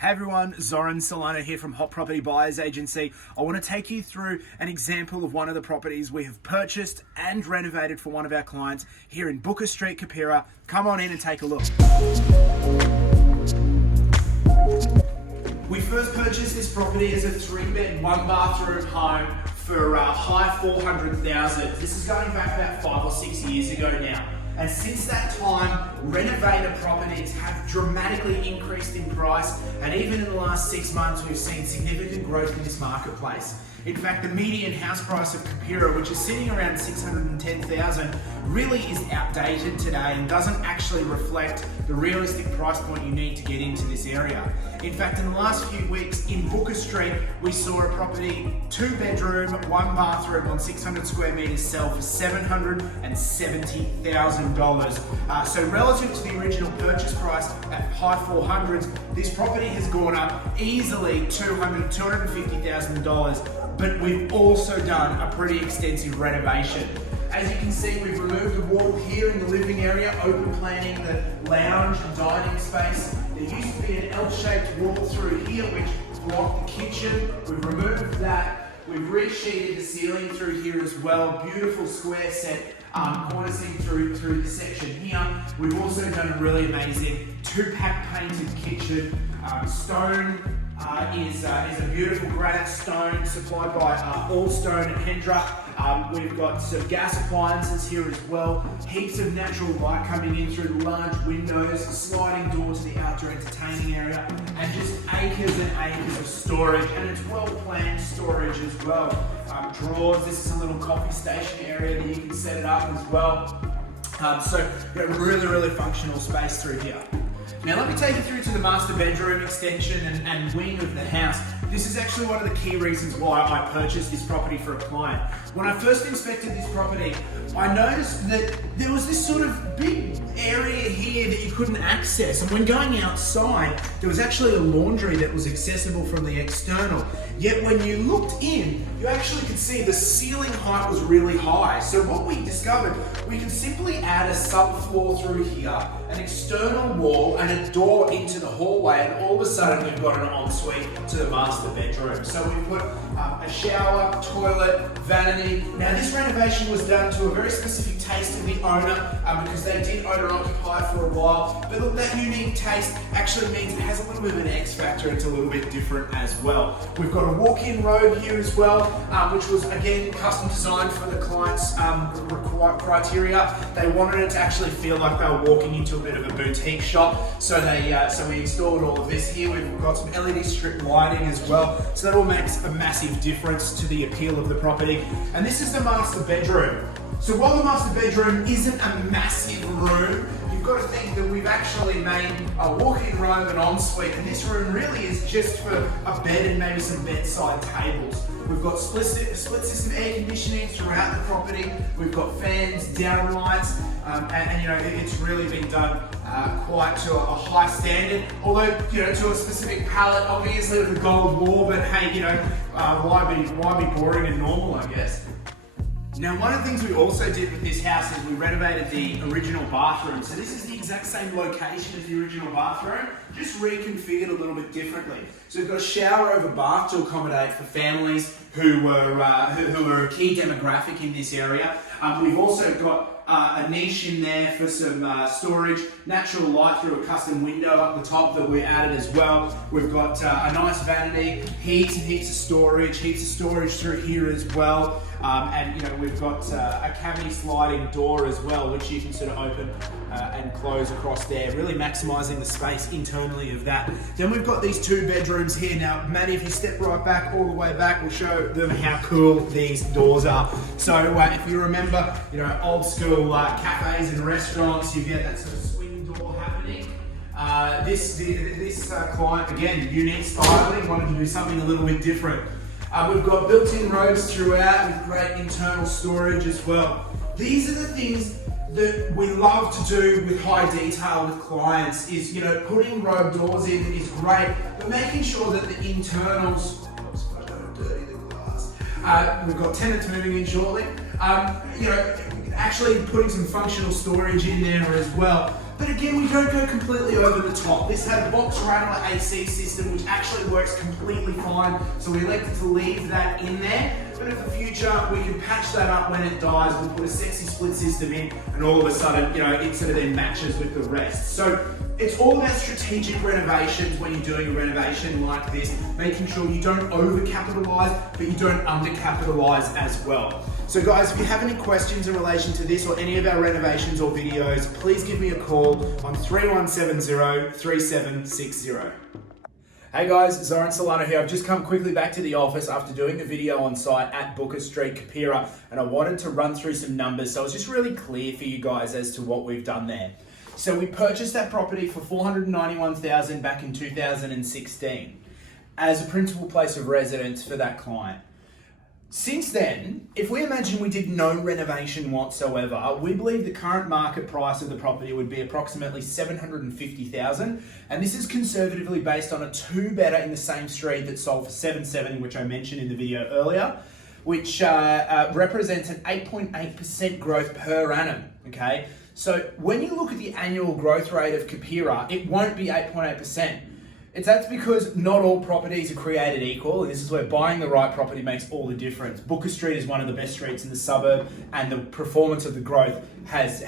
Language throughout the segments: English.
Hey everyone, Zoran Solano here from Hot Property Buyers Agency. I want to take you through an example of one of the properties we have purchased and renovated for one of our clients here in Booker Street, Keperra. Come on in and take a look. We first purchased this property as a 3-bed, 1-bathroom home for high 400,000. This is going back about 5 or 6 years ago now. And since that time, Renovated properties have dramatically increased in price, and even in the last 6 months, we've seen significant growth in this marketplace. In fact, the median house price of Keperra, which is sitting around 610,000, really is outdated today and doesn't actually reflect the realistic price point you need to get into this area. In fact, in the last few weeks in Booker Street, we saw a property, 2-bedroom, 1-bathroom on 600 square metres sell for $770,000. So relative to the original purchase price at high 400s, this property has gone up easily $250,000. But we've also done a pretty extensive renovation. As you can see, we've removed the wall here in the living area, open planning the lounge and dining space. There used to be an L-shaped wall through here which blocked the kitchen. We've removed that. We've resheeted the ceiling through here as well. Beautiful square set cornicing through this section here. We've also done a really amazing 2-pack painted kitchen. Stone is a beautiful granite stone supplied by Allstone and Hendra. We've got some gas appliances here as well. Heaps of natural light coming in through the large windows, a sliding door to the outdoor entertaining area, and just acres and acres of storage. And it's well planned storage as well. Drawers, this is a little coffee station area that you can set it up as well. So really functional space through here. Now let me take you through to the master bedroom extension and wing of the house. This is actually one of the key reasons why I purchased this property for a client. When I first inspected this property, I noticed that there was this sort of big area here that you couldn't access. And when going outside, there was actually a laundry that was accessible from the external. Yet when you looked in, you actually could see the ceiling height was really high. So what we discovered, we could simply add a subfloor through here, an external wall, and a door into the hallway, and all of a sudden we've got an ensuite to the master bedroom. So we put a shower, toilet, vanity. Now this renovation was done to a very specific taste of the owner because they did own and occupy for a while. But look, that unique taste actually means it has a little bit of an X factor. It's a little bit different as well. We've got a walk-in robe here as well, which was again custom designed for the client's criteria. They wanted it to actually feel like they were walking into a bit of a boutique shop. So we installed all of this here. We've got some LED strip lighting as well. So that all makes a massive difference to the appeal of the property. And this is the master bedroom. So while the master bedroom isn't a massive room, you've got to think that we've actually made a walk-in robe and ensuite, and this room really is just for a bed and maybe some bedside tables. We've got split system air conditioning throughout the property. We've got fans, downlights, and you know it's really been done quite to a high standard. Although to a specific palette, obviously with a gold wall, but hey, why be boring and normal, I guess. Now, one of the things we also did with this house is we renovated the original bathroom. So this is the exact same location as the original bathroom, just reconfigured a little bit differently. So we've got a shower over bath to accommodate for families who were a key demographic in this area. We've also got a niche in there for some storage, natural light through a custom window up the top that we added as well. We've got a nice vanity, heaps and heaps of storage through here as well. And we've got a cavity sliding door as well, which you can sort of open and close across there, really maximising the space internally of that. Then we've got these 2 bedrooms here. Now, Maddie, if you step right back, all the way back, we'll show them how cool these doors are. So if you remember, old school cafes and restaurants, you get that sort of swing door happening. This client, again, unique styling, wanted to do something a little bit different. We've got built-in robes throughout with great internal storage as well. These are the things that we love to do with high detail with clients is, putting robe doors in is great, but making sure that the internals, we've got tenants moving in shortly, actually putting some functional storage in there as well. But again, we don't go completely over the top. This had a box rattler AC system, which actually works completely fine. So we elected to leave that in there. But in the future, we can patch that up when it dies. We'll put a sexy split system in, and all of a sudden, it sort of then matches with the rest. So it's all about strategic renovations when you're doing a renovation like this, making sure you don't over-capitalize, but you don't under-capitalize as well. So guys, if you have any questions in relation to this or any of our renovations or videos, please give me a call on 3170-3760. Hey guys, Zoran Solano here. I've just come quickly back to the office after doing the video on site at Booker Street, Keperra, and I wanted to run through some numbers so it's just really clear for you guys as to what we've done there. So we purchased that property for $491,000 back in 2016 as a principal place of residence for that client. Since then, if we imagine we did no renovation whatsoever, we believe the current market price of the property would be approximately $750,000, and this is conservatively based on a two-bedder in the same street that sold for $770,000, which I mentioned in the video earlier, which represents an 8.8% growth per annum. Okay, so when you look at the annual growth rate of Keperra, it won't be 8.8%. That's because not all properties are created equal, and this is where buying the right property makes all the difference. Booker Street is one of the best streets in the suburb, and the performance of the growth has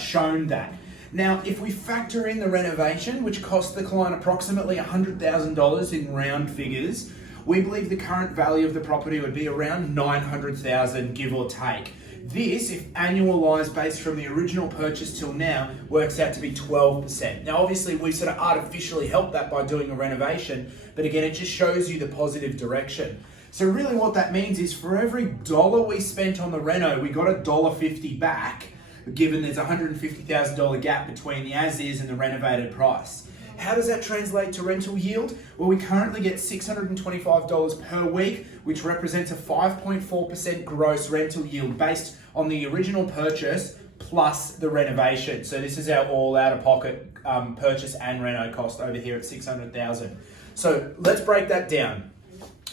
shown that. Now, if we factor in the renovation, which cost the client approximately $100,000 in round figures, we believe the current value of the property would be around $900,000, give or take. This, if annualized based from the original purchase till now, works out to be 12%. Now, obviously, we sort of artificially helped that by doing a renovation, but again, it just shows you the positive direction. So really what that means is for every dollar we spent on the reno, we got $1.50 back, given there's a $150,000 gap between the as-is and the renovated price. How does that translate to rental yield? Well, we currently get $625 per week, which represents a 5.4% gross rental yield based on the original purchase plus the renovation. So this is our all out-of-pocket purchase and reno cost over here at $600,000. So let's break that down.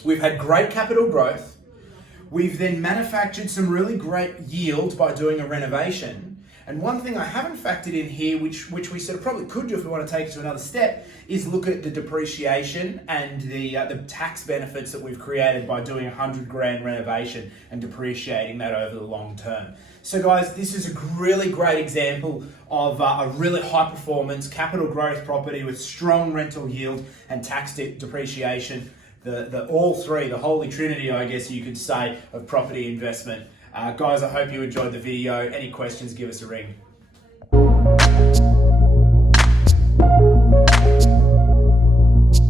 We've had great capital growth. We've then manufactured some really great yield by doing a renovation. And one thing I haven't factored in here, which we sort of probably could do if we want to take it to another step, is look at the depreciation and the tax benefits that we've created by doing $100,000 renovation and depreciating that over the long term. So guys, this is a really great example of a really high performance capital growth property with strong rental yield and tax depreciation. All three, the holy trinity, I guess you could say, of property investment. Guys, I hope you enjoyed the video. Any questions, give us a ring.